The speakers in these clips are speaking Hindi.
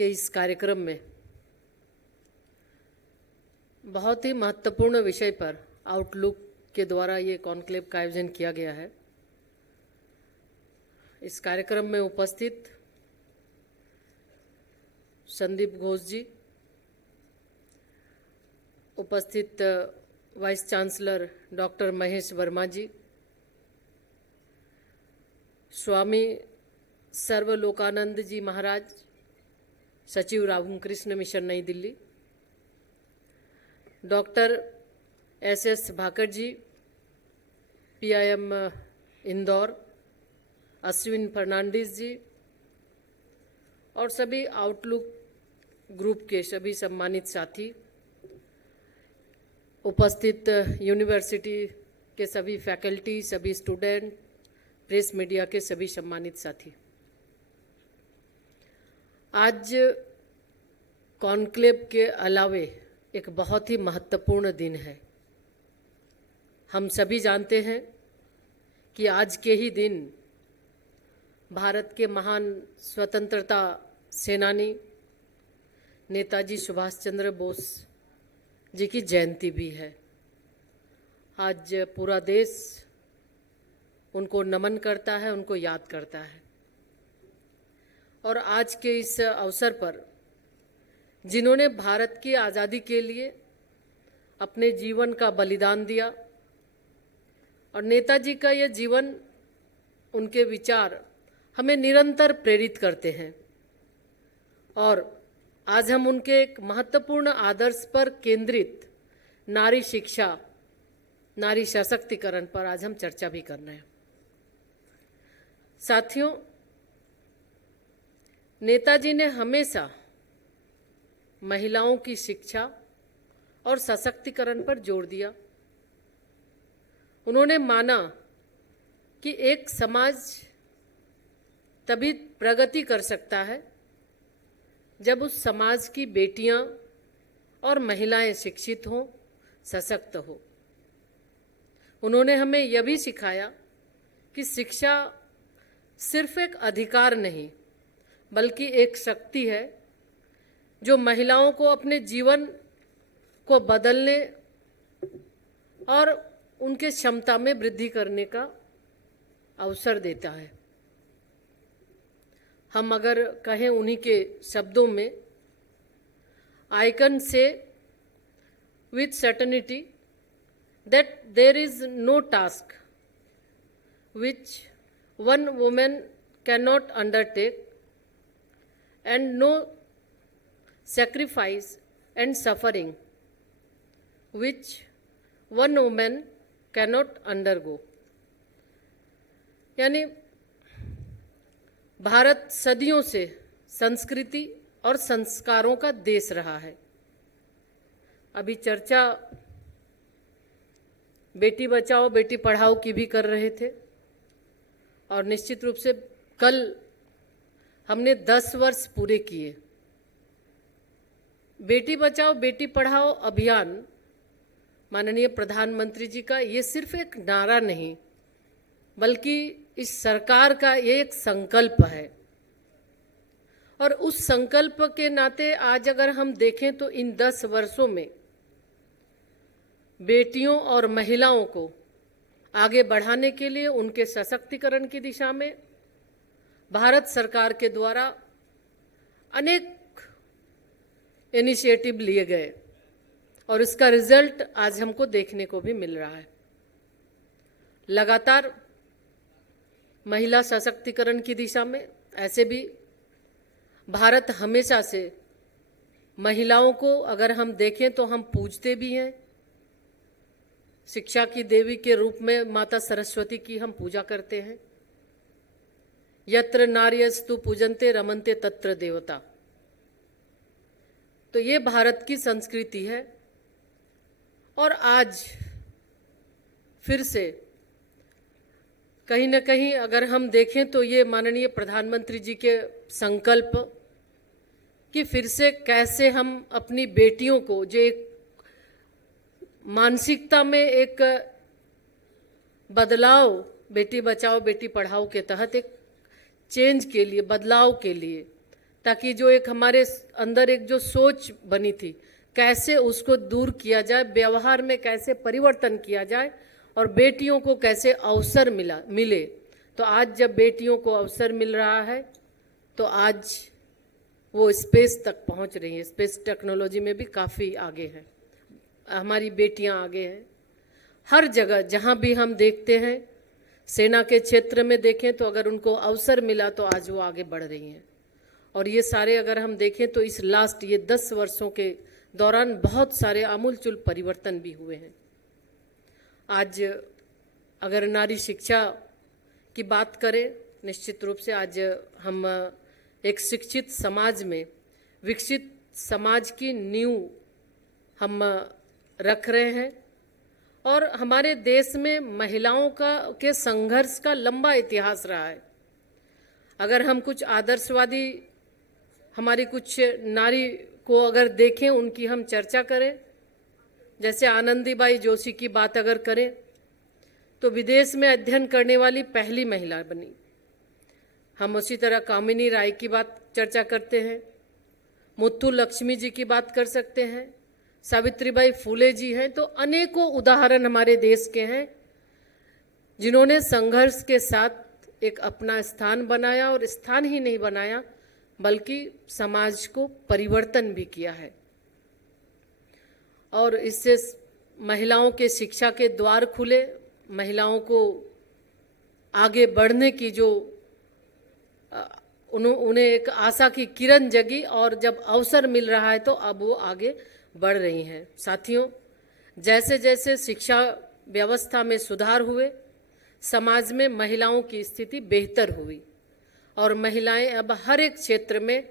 के इस कार्यक्रम में बहुत ही महत्वपूर्ण विषय पर आउटलुक के द्वारा ये कॉन्क्लेव का आयोजन किया गया है। इस कार्यक्रम में उपस्थित संदीप घोष जी, उपस्थित vice chancellor doctor Mahesh Verma ji, Swami Sarvalokananda ji Maharaj, सचिव Ramakrishna mission Nai Delhi, doctor S Bhakar ji, PIM Indore, Ashwin Fernandes ji और सभी आउटलुक ग्रुप के सभी सम्मानित साथी, उपस्थित यूनिवर्सिटी के सभी फैकल्टी, सभी स्टूडेंट, प्रेस मीडिया के सभी सम्मानित साथी। आज कॉन्क्लेव के अलावे एक बहुत ही महत्वपूर्ण दिन है। हम सभी जानते हैं कि आज के ही दिन भारत के महान स्वतंत्रता सेनानी नेताजी सुभाष चंद्र बोस जी की जयंती भी है। आज पूरा देश उनको नमन करता है, उनको याद करता है। और आज के इस अवसर पर जिन्होंने भारत की आज़ादी के लिए अपने जीवन का बलिदान दिया और नेताजी का ये जीवन, उनके विचार हमें निरंतर प्रेरित करते हैं। और आज हम उनके एक महत्वपूर्ण आदर्श पर केंद्रित नारी शिक्षा, नारी सशक्तिकरण पर आज हम चर्चा भी कर रहे हैं। साथियों, नेताजी ने हमेशा महिलाओं की शिक्षा और सशक्तिकरण पर जोर दिया। उन्होंने माना कि एक समाज तभी प्रगति कर सकता है जब उस समाज की बेटियां और महिलाएं शिक्षित हों, सशक्त हो। उन्होंने हमें यह भी सिखाया कि शिक्षा सिर्फ एक अधिकार नहीं बल्कि एक शक्ति है जो महिलाओं को अपने जीवन को बदलने और उनके क्षमता में वृद्धि करने का अवसर देता है। हम अगर कहें उन्हीं के शब्दों में, I can say with certainty that there is no task which one woman cannot undertake and no sacrifice and suffering which one woman cannot undergo। यानी भारत सदियों से संस्कृति और संस्कारों का देश रहा है। अभी चर्चा बेटी बचाओ बेटी पढ़ाओ की भी कर रहे थे और निश्चित रूप से कल हमने 10 वर्ष पूरे किए। बेटी बचाओ बेटी पढ़ाओ अभियान माननीय प्रधानमंत्री जी का ये सिर्फ एक नारा नहीं बल्कि इस सरकार का ये एक संकल्प है। और उस संकल्प के नाते आज अगर हम देखें तो इन 10 वर्षों में बेटियों और महिलाओं को आगे बढ़ाने के लिए, उनके सशक्तिकरण की दिशा में भारत सरकार के द्वारा अनेक इनिशिएटिव लिए गए और इसका रिजल्ट आज हमको देखने को भी मिल रहा है। लगातार महिला सशक्तिकरण की दिशा में ऐसे भी भारत हमेशा से महिलाओं को अगर हम देखें तो हम पूजते भी हैं। शिक्षा की देवी के रूप में माता सरस्वती की हम पूजा करते हैं। यत्र नार्यस्तु पूजन्ते रमन्ते तत्र देवता। तो ये भारत की संस्कृति है। और आज फिर से कहीं न कहीं अगर हम देखें तो ये माननीय प्रधानमंत्री जी के संकल्प कि फिर से कैसे हम अपनी बेटियों को, जो एक मानसिकता में एक बदलाव बेटी बचाओ बेटी पढ़ाओ के तहत एक चेंज के लिए, बदलाव के लिए ताकि जो एक हमारे अंदर एक जो सोच बनी थी कैसे उसको दूर किया जाए, व्यवहार में कैसे परिवर्तन किया जाए और बेटियों को कैसे अवसर मिले। तो आज जब बेटियों को अवसर मिल रहा है तो आज वो स्पेस तक पहुंच रही हैं। स्पेस टेक्नोलॉजी में भी काफ़ी आगे है, हमारी बेटियां आगे हैं। हर जगह जहां भी हम देखते हैं, सेना के क्षेत्र में देखें तो अगर उनको अवसर मिला तो आज वो आगे बढ़ रही हैं। और ये सारे अगर हम देखें तो इस लास्ट ये 10 वर्षों के दौरान बहुत सारे आमूलचूल परिवर्तन भी हुए हैं। आज अगर नारी शिक्षा की बात करें, निश्चित रूप से आज हम एक शिक्षित समाज में विकसित समाज की नींव हम रख रहे हैं। और हमारे देश में महिलाओं के संघर्ष का लंबा इतिहास रहा है। अगर हम कुछ आदर्शवादी हमारी कुछ नारी को अगर देखें, उनकी हम चर्चा करें, जैसे आनंदीबाई जोशी की बात अगर करें तो विदेश में अध्ययन करने वाली पहली महिला बनी। हम उसी तरह कामिनी राय की बात चर्चा करते हैं, मुथु लक्ष्मी जी की बात कर सकते हैं, सावित्रीबाई फूले जी हैं। तो अनेकों उदाहरण हमारे देश के हैं जिन्होंने संघर्ष के साथ एक अपना स्थान बनाया, और स्थान ही नहीं बनाया बल्कि समाज को परिवर्तन भी किया है। और इससे महिलाओं के शिक्षा के द्वार खुले, महिलाओं को आगे बढ़ने की जो उन्हें एक आशा की किरण जगी, और जब अवसर मिल रहा है तो अब वो आगे बढ़ रही हैं। साथियों, जैसे जैसे शिक्षा व्यवस्था में सुधार हुए, समाज में महिलाओं की स्थिति बेहतर हुई और महिलाएं अब हर एक क्षेत्र में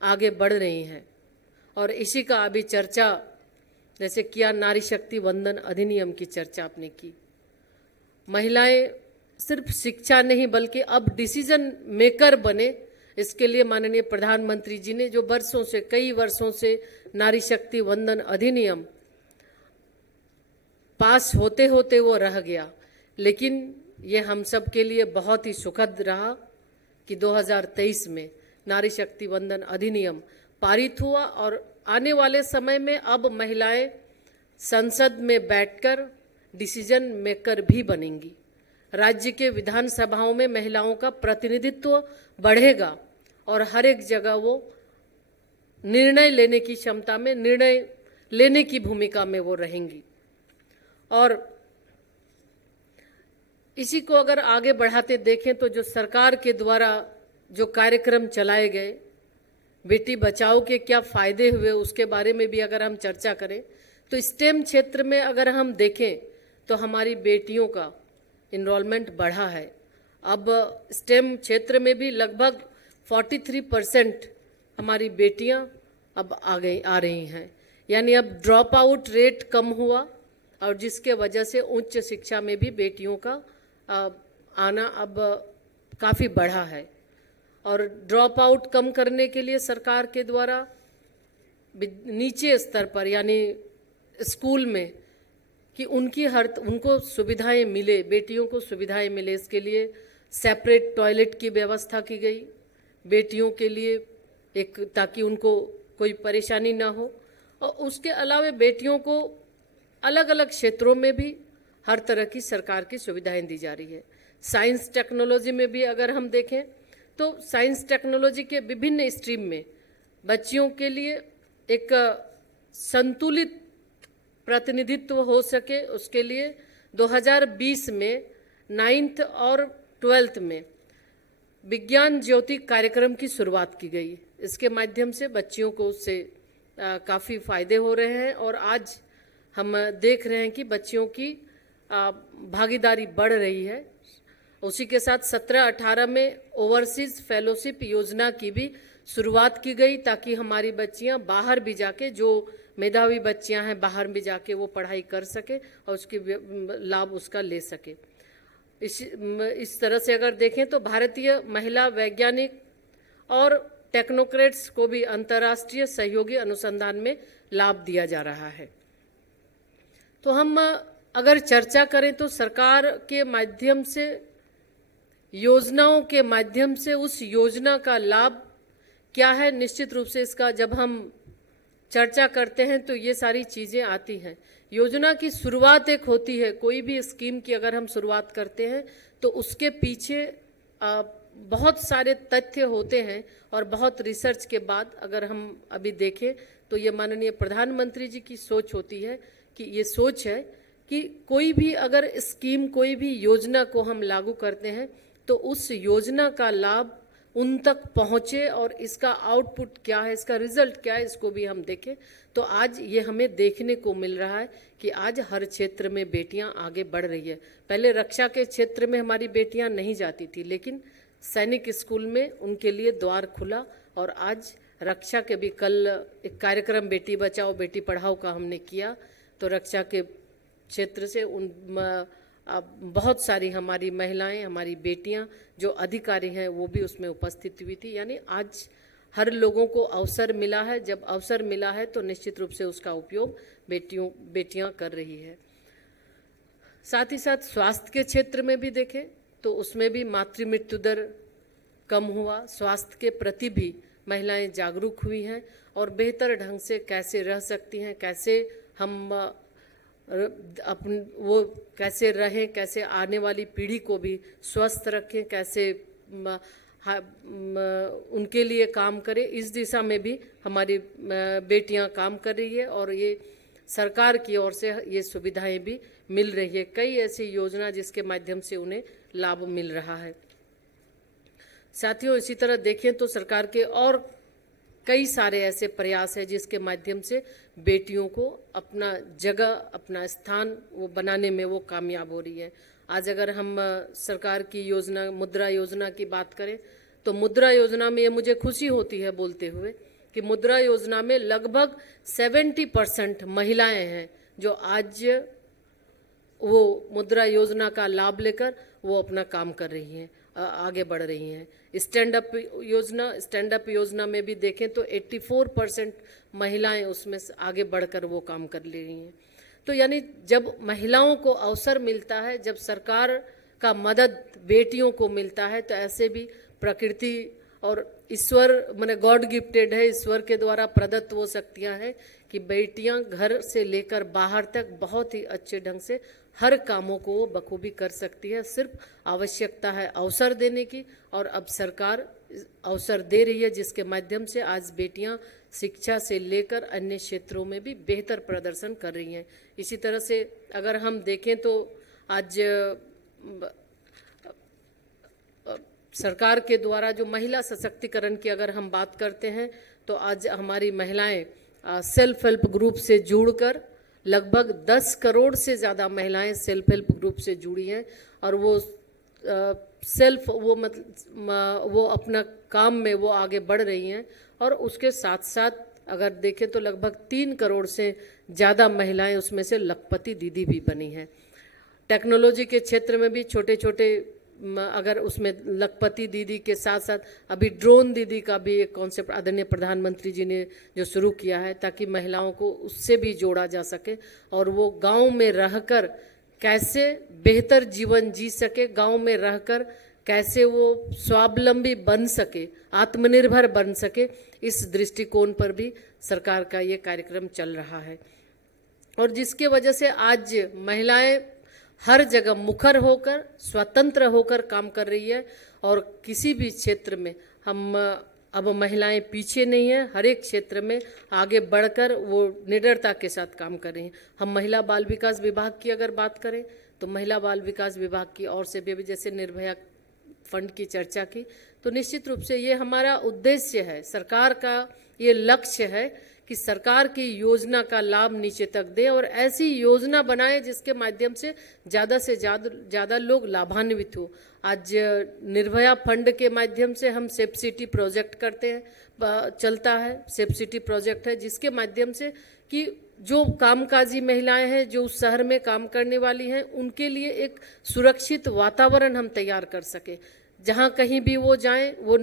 आगे बढ़ रही हैं। और इसी का अभी चर्चा जैसे किया, नारी शक्ति वंदन अधिनियम की चर्चा आपने की। महिलाएं सिर्फ शिक्षा नहीं बल्कि अब डिसीजन मेकर बने, इसके लिए माननीय प्रधानमंत्री जी ने जो वर्षों से, कई वर्षों से नारी शक्ति वंदन अधिनियम पास होते होते वो रह गया, लेकिन ये हम सब के लिए बहुत ही सुखद रहा कि 2023 में नारी शक्ति वंदन अधिनियम पारित हुआ। और आने वाले समय में अब महिलाएं संसद में बैठकर डिसीजन मेकर भी बनेंगी। राज्य के विधानसभाओं में महिलाओं का प्रतिनिधित्व बढ़ेगा और हर एक जगह वो निर्णय लेने की क्षमता में, निर्णय लेने की भूमिका में वो रहेंगी। और इसी को अगर आगे बढ़ाते देखें तो जो सरकार के द्वारा जो कार्यक्रम चलाए गए, बेटी बचाओ के क्या फ़ायदे हुए उसके बारे में भी अगर हम चर्चा करें तो स्टेम क्षेत्र में अगर हम देखें तो हमारी बेटियों का इनरोलमेंट बढ़ा है। अब स्टेम क्षेत्र में भी लगभग 43% हमारी बेटियां अब आ रही हैं, यानी अब ड्रॉप आउट रेट कम हुआ और जिसके वजह से उच्च शिक्षा में भी बेटियों का आना अब काफ़ी बढ़ा है। और ड्रॉप आउट कम करने के लिए सरकार के द्वारा नीचे स्तर पर यानी स्कूल में कि उनको सुविधाएं मिले, बेटियों को सुविधाएं मिले, इसके लिए सेपरेट टॉयलेट की व्यवस्था की गई बेटियों के लिए, एक ताकि उनको कोई परेशानी ना हो। और उसके अलावा बेटियों को अलग अलग क्षेत्रों में भी हर तरह की सरकार की सुविधाएं दी जा रही है। साइंस टेक्नोलॉजी में भी अगर हम देखें तो साइंस टेक्नोलॉजी के विभिन्न स्ट्रीम में बच्चियों के लिए एक संतुलित प्रतिनिधित्व हो सके, उसके लिए 2020 में 9th और 12th में विज्ञान ज्योति कार्यक्रम की शुरुआत की गई। इसके माध्यम से बच्चियों को उससे काफ़ी फ़ायदे हो रहे हैं और आज हम देख रहे हैं कि बच्चियों की भागीदारी बढ़ रही है। उसी के साथ 17-18 में ओवरसीज़ फेलोशिप योजना की भी शुरुआत की गई ताकि हमारी बच्चियां बाहर भी जाके, जो मेधावी बच्चियां हैं बाहर भी जाके वो पढ़ाई कर सके और उसकी लाभ उसका ले सके। इस तरह से अगर देखें तो भारतीय महिला वैज्ञानिक और टेक्नोक्रेट्स को भी अंतर्राष्ट्रीय सहयोगी अनुसंधान में लाभ दिया जा रहा है। तो हम अगर चर्चा करें तो सरकार के माध्यम से, योजनाओं के माध्यम से उस योजना का लाभ क्या है, निश्चित रूप से इसका जब हम चर्चा करते हैं तो ये सारी चीज़ें आती हैं। योजना की शुरुआत एक होती है, कोई भी स्कीम की अगर हम शुरुआत करते हैं तो उसके पीछे बहुत सारे तथ्य होते हैं और बहुत रिसर्च के बाद अगर हम अभी देखें तो ये माननीय प्रधानमंत्री जी की सोच होती है कि ये सोच है कि कोई भी अगर स्कीम, कोई भी योजना को हम लागू करते हैं तो उस योजना का लाभ उन तक पहुँचे और इसका आउटपुट क्या है, इसका रिजल्ट क्या है, इसको भी हम देखें। तो आज ये हमें देखने को मिल रहा है कि आज हर क्षेत्र में बेटियां आगे बढ़ रही है। पहले रक्षा के क्षेत्र में हमारी बेटियां नहीं जाती थी, लेकिन सैनिक स्कूल में उनके लिए द्वार खुला और आज रक्षा के भी, कल एक कार्यक्रम बेटी बचाओ बेटी पढ़ाओ का हमने किया, तो रक्षा के क्षेत्र से बहुत सारी हमारी महिलाएं, हमारी बेटियां जो अधिकारी हैं वो भी उसमें उपस्थित हुई थी। यानी आज हर लोगों को अवसर मिला है, जब अवसर मिला है तो निश्चित रूप से उसका उपयोग बेटियां कर रही है। साथ ही साथ स्वास्थ्य के क्षेत्र में भी देखें तो उसमें भी मातृ मृत्यु दर कम हुआ, स्वास्थ्य के प्रति भी महिलाएं जागरूक हुई हैं और बेहतर ढंग से कैसे रह सकती हैं, कैसे हम वो कैसे रहें, कैसे आने वाली पीढ़ी को भी स्वस्थ रखें, कैसे उनके लिए काम करें, इस दिशा में भी हमारी बेटियां काम कर रही है और ये सरकार की ओर से ये सुविधाएं भी मिल रही है। कई ऐसी योजना जिसके माध्यम से उन्हें लाभ मिल रहा है। साथियों, इसी तरह देखें तो सरकार के और कई सारे ऐसे प्रयास हैं जिसके माध्यम से बेटियों को अपना जगह, अपना स्थान वो बनाने में वो कामयाब हो रही है। आज अगर हम सरकार की योजना, मुद्रा योजना की बात करें तो मुद्रा योजना में ये मुझे खुशी होती है बोलते हुए कि मुद्रा योजना में लगभग 70% महिलाएं हैं जो आज वो मुद्रा योजना का लाभ लेकर वो अपना काम कर रही हैं, आगे बढ़ रही हैं। स्टैंड अप योजना में भी देखें तो 84% महिलाएं उसमें आगे बढ़कर वो काम कर ले रही हैं। तो यानी जब महिलाओं को अवसर मिलता है, जब सरकार का मदद बेटियों को मिलता है, तो ऐसे भी प्रकृति और ईश्वर माने गॉड गिफ्टेड है, ईश्वर के द्वारा प्रदत्त वो शक्तियाँ हैं कि बेटियां घर से लेकर बाहर तक बहुत ही अच्छे ढंग से हर कामों को वो बखूबी कर सकती है। सिर्फ आवश्यकता है अवसर देने की और अब सरकार अवसर दे रही है जिसके माध्यम से आज बेटियां शिक्षा से लेकर अन्य क्षेत्रों में भी बेहतर प्रदर्शन कर रही हैं। इसी तरह से अगर हम देखें तो आज सरकार के द्वारा जो महिला सशक्तिकरण की अगर हम बात करते हैं तो आज हमारी महिलाएं सेल्फ हेल्प ग्रुप से जुड़कर लगभग 10 करोड़ से ज़्यादा महिलाएं सेल्फ हेल्प ग्रुप से जुड़ी हैं और वो वो अपना काम में वो आगे बढ़ रही हैं। और उसके साथ साथ अगर देखें तो लगभग 3 करोड़ से ज़्यादा महिलाएं उसमें से लखपति दीदी भी बनी हैं। टेक्नोलॉजी के क्षेत्र में भी छोटे छोटे अगर उसमें लखपति दीदी के साथ साथ अभी ड्रोन दीदी का भी एक कॉन्सेप्ट आदरणीय प्रधानमंत्री जी ने जो शुरू किया है ताकि महिलाओं को उससे भी जोड़ा जा सके और वो गांव में रहकर कैसे बेहतर जीवन जी सके, गांव में रहकर कैसे वो स्वावलंबी बन सके, आत्मनिर्भर बन सके, इस दृष्टिकोण पर भी सरकार का ये कार्यक्रम चल रहा है। और जिसके वजह से आज महिलाएं हर जगह मुखर होकर, स्वतंत्र होकर काम कर रही है और किसी भी क्षेत्र में हम अब महिलाएं पीछे नहीं हैं, हर एक क्षेत्र में आगे बढ़कर वो निडरता के साथ काम कर रही हैं। हम महिला बाल विकास विभाग की अगर बात करें तो महिला बाल विकास विभाग की ओर से भी जैसे निर्भया फंड की चर्चा की, तो निश्चित रूप से ये हमारा उद्देश्य है, सरकार का ये लक्ष्य है कि सरकार की योजना का लाभ नीचे तक दे और ऐसी योजना बनाए जिसके माध्यम से ज़्यादा लोग लाभान्वित हो। आज निर्भया फंड के माध्यम से हम सेफ सिटी प्रोजेक्ट करते हैं, चलता है सेफ सिटी प्रोजेक्ट है जिसके माध्यम से कि जो कामकाजी महिलाएं हैं जो उस शहर में काम करने वाली हैं उनके लिए एक सुरक्षित वातावरण हम तैयार कर सके। जहाँ कहीं भी वो जाएं वो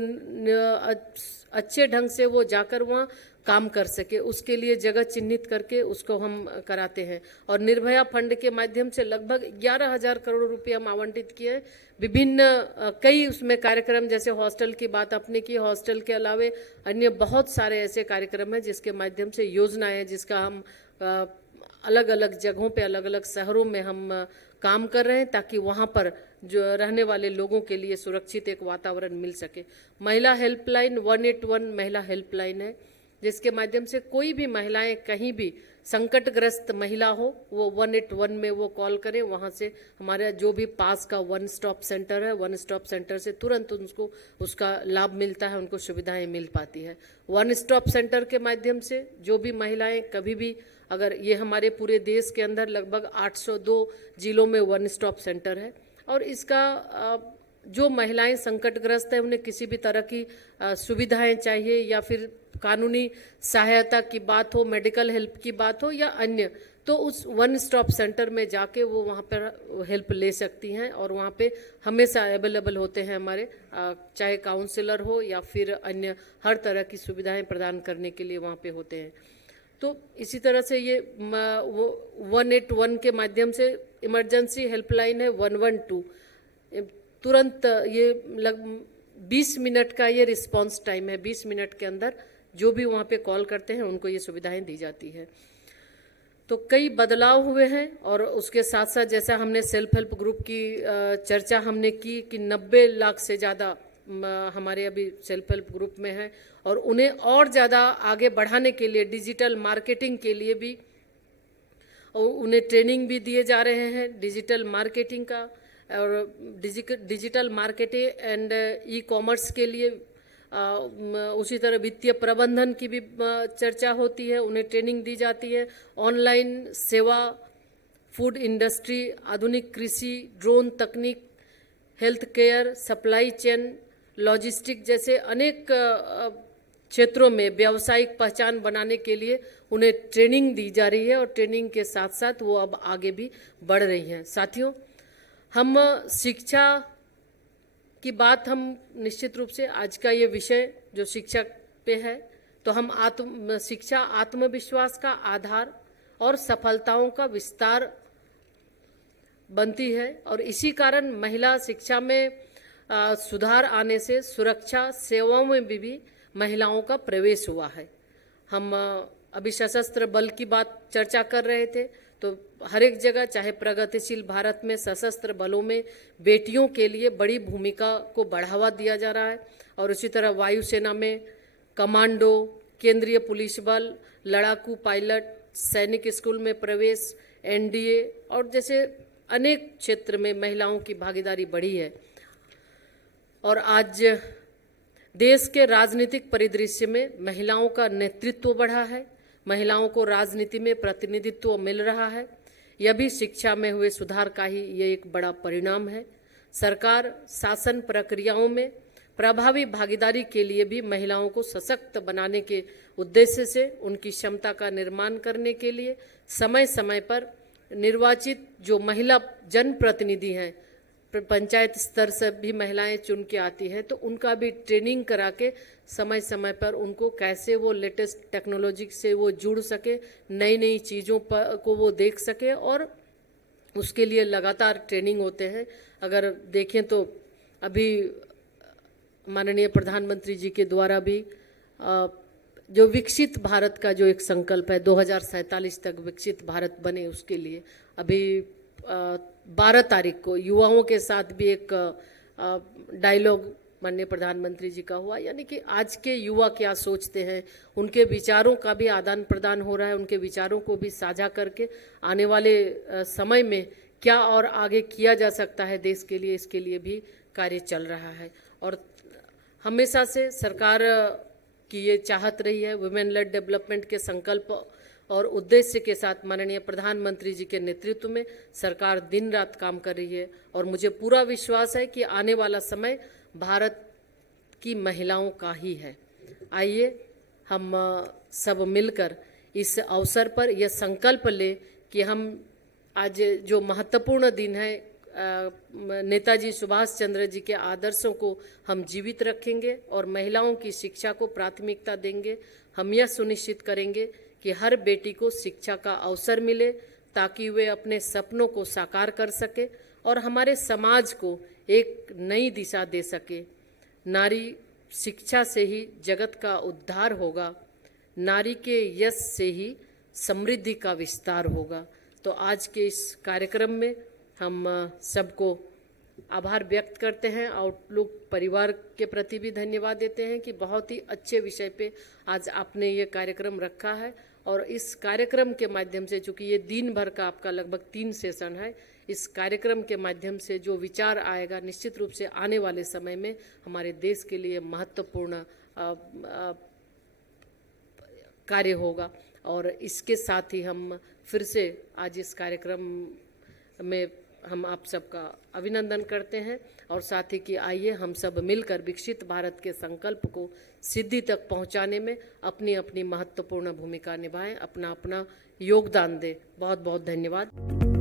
अच्छे ढंग से वो जाकर वहाँ काम कर सके, उसके लिए जगह चिन्हित करके उसको हम कराते हैं। और निर्भया फंड के माध्यम से लगभग 11,000 करोड़ रुपए हम आवंटित किए हैं। विभिन्न कई उसमें कार्यक्रम, जैसे हॉस्टल की बात आपने की, हॉस्टल के अलावे अन्य बहुत सारे ऐसे कार्यक्रम हैं जिसके माध्यम से योजनाएं हैं, जिसका हम अलग अलग जगहों पे, अलग अलग शहरों में हम काम कर रहे हैं, ताकि वहाँ पर जो रहने वाले लोगों के लिए सुरक्षित एक वातावरण मिल सके। महिला हेल्पलाइन 181 महिला हेल्पलाइन है, जिसके माध्यम से कोई भी महिलाएं कहीं भी संकटग्रस्त महिला हो, वो 181 में वो कॉल करें। वहाँ से हमारा जो भी पास का वन स्टॉप सेंटर है, वन स्टॉप सेंटर से तुरंत उनको उसका लाभ मिलता है, उनको सुविधाएं मिल पाती है। वन स्टॉप सेंटर के माध्यम से जो भी महिलाएं कभी भी, अगर ये हमारे पूरे देश के अंदर लगभग 802 जिलों में वन स्टॉप सेंटर है, और इसका जो महिलाएं संकटग्रस्त है, उन्हें किसी भी तरह की सुविधाएं चाहिए या फिर कानूनी सहायता की बात हो, मेडिकल हेल्प की बात हो या अन्य, तो उस वन स्टॉप सेंटर में जाके वो वहाँ पर हेल्प ले सकती हैं। और वहाँ पे हमेशा अवेलेबल होते हैं हमारे, चाहे काउंसलर हो या फिर अन्य हर तरह की सुविधाएं प्रदान करने के लिए वहाँ पे होते हैं। तो इसी तरह से ये 181 के माध्यम से इमरजेंसी हेल्पलाइन है। 112 तुरंत, ये 20 मिनट का ये रिस्पांस टाइम है। 20 मिनट के अंदर जो भी वहाँ पे कॉल करते हैं उनको ये सुविधाएं दी जाती है। तो कई बदलाव हुए हैं, और उसके साथ साथ जैसा हमने सेल्फ हेल्प ग्रुप की चर्चा हमने की कि 90 लाख से ज़्यादा हमारे अभी सेल्फ हेल्प ग्रुप में हैं, और उन्हें और ज़्यादा आगे बढ़ाने के लिए डिजिटल मार्केटिंग के लिए भी और उन्हें ट्रेनिंग भी दिए जा रहे हैं डिजिटल मार्केटिंग का, और digital marketing and e commerce के लिए उसी तरह वित्तीय प्रबंधन की भी चर्चा होती है, उन्हें ट्रेनिंग दी जाती है। ऑनलाइन सेवा, फूड इंडस्ट्री, आधुनिक कृषि, ड्रोन तकनीक, health care, supply chain, logistic जैसे अनेक क्षेत्रों में व्यावसायिक पहचान बनाने के लिए उन्हें ट्रेनिंग दी जा रही है, और ट्रेनिंग के साथ साथ वो अब आगे भी बढ़ रही हैं। साथियों, हम शिक्षा की बात, हम निश्चित रूप से आज का ये विषय जो शिक्षा पे है, तो हम शिक्षा आत्मविश्वास का आधार और सफलताओं का विस्तार बनती है, और इसी कारण महिला शिक्षा में सुधार आने से सुरक्षा सेवाओं में भी महिलाओं का प्रवेश हुआ है। हम अभी सशस्त्र बल की बात चर्चा कर रहे थे, तो हर एक जगह, चाहे प्रगतिशील भारत में सशस्त्र बलों में बेटियों के लिए बड़ी भूमिका को बढ़ावा दिया जा रहा है, और उसी तरह वायुसेना में कमांडो, केंद्रीय पुलिस बल, लड़ाकू पायलट, सैनिक स्कूल में प्रवेश, एनडीए और जैसे अनेक क्षेत्र में महिलाओं की भागीदारी बढ़ी है। और आज देश के राजनीतिक परिदृश्य में महिलाओं का नेतृत्व बढ़ा है, महिलाओं को राजनीति में प्रतिनिधित्व मिल रहा है। यह भी शिक्षा में हुए सुधार का ही ये एक बड़ा परिणाम है। सरकार शासन प्रक्रियाओं में प्रभावी भागीदारी के लिए भी महिलाओं को सशक्त बनाने के उद्देश्य से उनकी क्षमता का निर्माण करने के लिए समय समय पर निर्वाचित जो महिला जनप्रतिनिधि हैं, पंचायत स्तर से भी महिलाएं चुन के आती हैं, तो उनका भी ट्रेनिंग करा के समय समय पर उनको कैसे वो लेटेस्ट टेक्नोलॉजी से वो जुड़ सके, नई नई चीज़ों पर को वो देख सके, और उसके लिए लगातार ट्रेनिंग होते हैं। अगर देखें तो अभी माननीय प्रधानमंत्री जी के द्वारा भी जो विकसित भारत का जो एक संकल्प है 2047 तक विकसित भारत बने, उसके लिए अभी 12 तारीख को युवाओं के साथ भी एक डायलॉग माननीय प्रधानमंत्री जी का हुआ, यानी कि आज के युवा क्या सोचते हैं, उनके विचारों का भी आदान प्रदान हो रहा है, उनके विचारों को भी साझा करके आने वाले समय में क्या और आगे किया जा सकता है देश के लिए, इसके लिए भी कार्य चल रहा है। और हमेशा से सरकार की ये चाहत रही है, वुमेन लेड डेवलपमेंट के संकल्प और उद्देश्य के साथ माननीय प्रधानमंत्री जी के नेतृत्व में सरकार दिन रात काम कर रही है, और मुझे पूरा विश्वास है कि आने वाला समय भारत की महिलाओं का ही है। आइए हम सब मिलकर इस अवसर पर यह संकल्प लें कि हम आज जो महत्वपूर्ण दिन है, नेताजी सुभाष चंद्र जी के आदर्शों को हम जीवित रखेंगे और महिलाओं की शिक्षा को प्राथमिकता देंगे। हम यह सुनिश्चित करेंगे कि हर बेटी को शिक्षा का अवसर मिले ताकि वे अपने सपनों को साकार कर सके और हमारे समाज को एक नई दिशा दे सके। नारी शिक्षा से ही जगत का उद्धार होगा, नारी के यश से ही समृद्धि का विस्तार होगा। तो आज के इस कार्यक्रम में हम सबको आभार व्यक्त करते हैं, आउटलुक परिवार के प्रति भी धन्यवाद देते हैं कि बहुत ही अच्छे विषय पे आज आपने ये कार्यक्रम रखा है। और इस कार्यक्रम के माध्यम से, चूँकि ये दिन भर का आपका लगभग 3 सेशन है, इस कार्यक्रम के माध्यम से जो विचार आएगा निश्चित रूप से आने वाले समय में हमारे देश के लिए महत्वपूर्ण कार्य होगा। और इसके साथ ही हम फिर से आज इस कार्यक्रम में हम आप सबका अभिनंदन करते हैं और साथ ही कि आइए हम सब मिलकर विकसित भारत के संकल्प को सिद्धि तक पहुंचाने में अपनी अपनी महत्वपूर्ण भूमिका निभाएं, अपना अपना योगदान दें। बहुत बहुत धन्यवाद।